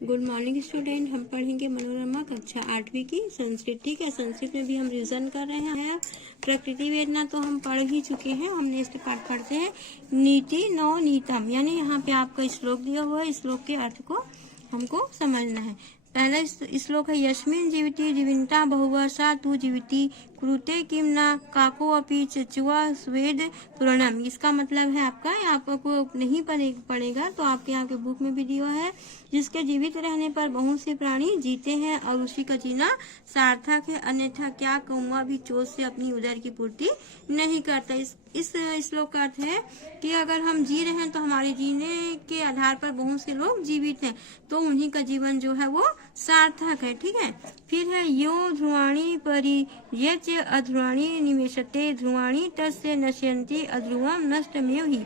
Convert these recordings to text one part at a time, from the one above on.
Good morning student. हम पढ़ेंगे मनोरमा कक्षा 8वीं की संस्कृत। ठीक है, संस्कृत में भी हम रिवीजन कर रहे हैं। प्रकृति वेदना तो हम पढ़ ही चुके हैं। हम नेक्स्ट पार्ट पढ़ते हैं नीति नौ नीतम, यानी यहाँ पे आपका श्लोक दिया हुआ है। श्लोक के अर्थ को हमको समझना है। पहला श्लोक है यस्मिन् जीविति जीविता बहुवर्षा तु जीविति कुरुते किम न काको अपि चचुआ स्वेद पुराणम। इसका मतलब है आपका, आपको नहीं पढ़ेगा तो आपके यहाँ के बुक में भी दिया है। जिसके जीवित रहने पर बहुत से प्राणी जीते हैं और उसी का जीना सार्थक है, अन्यथा क्या कौवा भी चोट से अपनी उदर की पूर्ति नहीं करता। इस श्लोक का अर्थ है कि अगर हम जी रहे हैं तो हमारे जीने के आधार पर बहुत से लोग जीवित हैं, तो उन्हीं का जीवन जो है वो सार्थक है। ठीक है, फिर है यो ध्रुवाणी परियच्य अध्रुवाणी निवेशते ध्रुवाणी तस्य नश्यन्ति अध्रुवम नष्टमेव ही।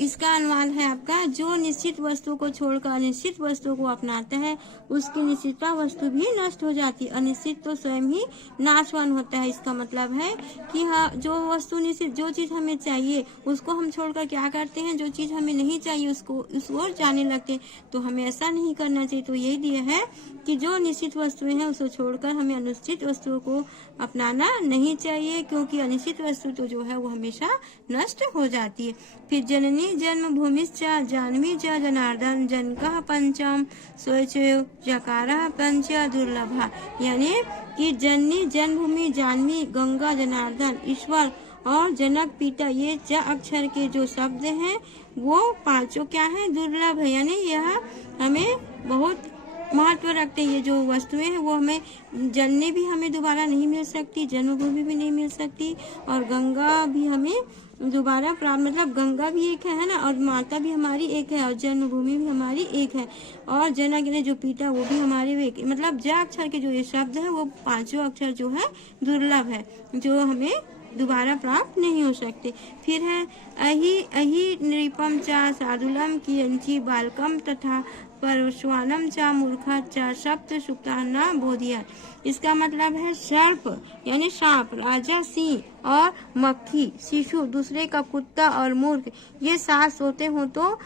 इसका अनुवाद है आपका, जो निश्चित वस्तु को छोड़कर अनिश्चित वस्तु को अपनाता है उसकी निश्चितता वस्तु भी नष्ट हो जाती है, अनिश्चित तो स्वयं ही नाशवान होता है। इसका मतलब है कि हाँ, जो वस्तु निश्चित, जो चीज हमें चाहिए उसको हम छोड़कर क्या करते हैं, जो चीज हमें नहीं चाहिए उसको उस ओर जाने लगते हैं। तो हमें ऐसा नहीं करना चाहिए। तो यही दिया है कि जो निश्चित वस्तुएं हैं उसको छोड़कर हमें अनिश्चित वस्तुओं को अपनाना नहीं चाहिए, क्योंकि अनिश्चित वस्तु तो जो है वो हमेशा नष्ट हो जाती है। फिर जननी जन्मभूमिश्च जाह्नवी च जनार्दन जनकः पंचम स्वच जकारः पंच दुर्लभा, यानी कि जननी जन्मभूमि जाह्नवी गंगा जनार्दन ईश्वर और जनक पिता, ये च अक्षर के जो शब्द हैं वो पांचों क्या है, दुर्लभ है, यानी यह हमें बहुत महत्व रखते हैं। ये जो वस्तुएं हैं वो हमें, जननी भी हमें दोबारा नहीं मिल सकती, जन्मभूमि भी नहीं मिल सकती, और गंगा भी हमें दोबारा प्राप्त, मतलब गंगा भी एक है ना, और माता भी हमारी एक है, और जन्मभूमि भी हमारी एक है, और जनक ने जो पिता वो भी हमारे एक, मतलब ज अक्षर के जो ये शब्द है वो पांचों अक्षर जो है दुर्लभ है, जो हमें दोबारा प्राप्त नहीं हो सकते। फिर है अहि अहि नृपम चा साधुलम कियंची बालकम तथा परश्वानम चा मूर्खा चा सप्त सुक्ता न बोधिया। इसका मतलब है सर्प यानी सांप, राजा सिंह और मक्खी शिशु, दूसरे का कुत्ता और मूर्ख, ये साथ सोते हो तो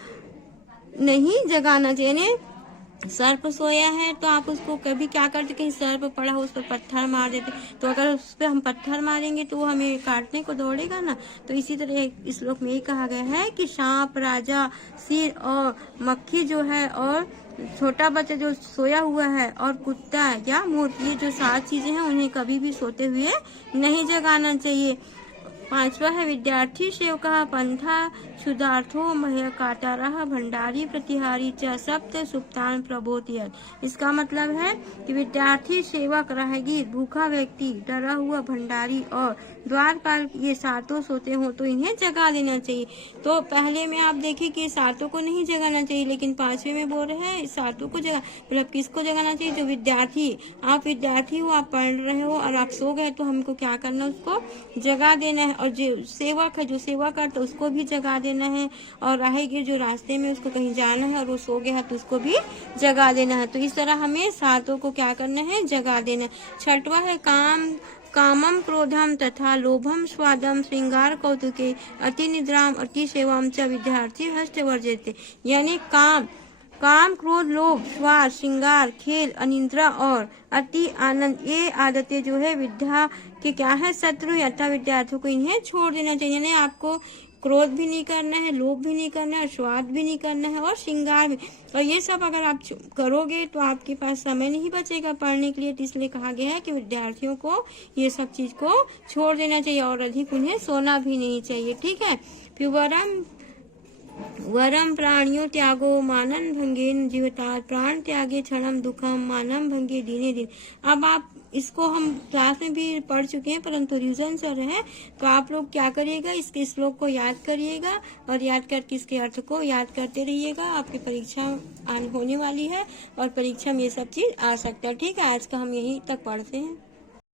नहीं जगाना चाहिए। सर्प सोया है तो आप उसको कभी क्या करते, कहीं सर्प पड़ा हो उस पर पत्थर मार देते, तो अगर उस पर हम पत्थर मारेंगे तो वो हमें काटने को दौड़ेगा ना। तो इसी तरह इस श्लोक में ये कहा गया है कि सांप, राजा, सिर और मक्खी जो है, और छोटा बच्चा जो सोया हुआ है, और कुत्ता या मूर्ख, ये जो 7 चीजें हैं उन्हें कभी भी सोते हुए नहीं जगाना चाहिए। 5वां है विद्यार्थी सेवका पंथा क्षुधार्थो मह्य काटारः भंडारी प्रतिहारी च सप्त सुप्तान प्रबोधयत्। इसका मतलब है कि विद्यार्थी, सेवक, राहगीर, भूखा व्यक्ति, डरा हुआ भंडारी और द्वारपाल, ये 7 सोते हो तो इन्हें जगा देना चाहिए। तो पहले में आप देखिए कि 7 को नहीं जगाना चाहिए, लेकिन 5वें में बोल रहे हैं 7 को जगा, मतलब किसको जगाना चाहिए, जो विद्यार्थी, आप विद्यार्थी हो, आप पढ़ रहे हो और आप सो गए तो हमको क्या करना, उसको जगा देना है। और जो सेवक है, जो सेवा करता, उसको भी जगा देना है, और राहगीर जो रास्ते में उसको कहीं जाना है और वो सो गया है तो उसको भी जगा देना है। तो इस तरह हमें 7 को क्या करना है, जगा देना। 6वां है कामम क्रोधम तथा लोभम स्वादम श्रृंगार कौतुके अति निद्राम अति सेवाम च विद्यार्थी हस्त वर्जते, यानी काम, क्रोध, लोभ, स्वाद, श्रृंगार, खेल, अनिद्रा और अति आनंद, ये आदतें जो है विद्या के क्या है, शत्रु है, अतः विद्यार्थियों को इन्हें छोड़ देना चाहिए। यानी आपको क्रोध भी नहीं करना है, लोभ भी नहीं करना है, स्वाद भी नहीं करना है, और श्रृंगार भी। और ये सब अगर आप करोगे तो आपके पास समय नहीं बचेगा पढ़ने के लिए। तो इसलिए कहा गया है कि विद्यार्थियों को ये सब चीज को छोड़ देना चाहिए, और अधिक उन्हें सोना भी नहीं चाहिए। ठीक है, फिर वरम प्राणियों त्यागो मानन भंगेन जीवता, प्राण त्यागे क्षणम दुखम मानम भंगे दीने दिन। अब आप इसको हम क्लास में भी पढ़ चुके हैं, परंतु रिवीजन चल रहा है, तो आप लोग क्या करिएगा, इसके श्लोक को याद करिएगा, और याद करके इसके अर्थ को याद करते रहिएगा। आपकी परीक्षा होने वाली है और परीक्षा में ये सब चीज आ सकता है। ठीक है, आज का हम यहीं तक पढ़ते हैं।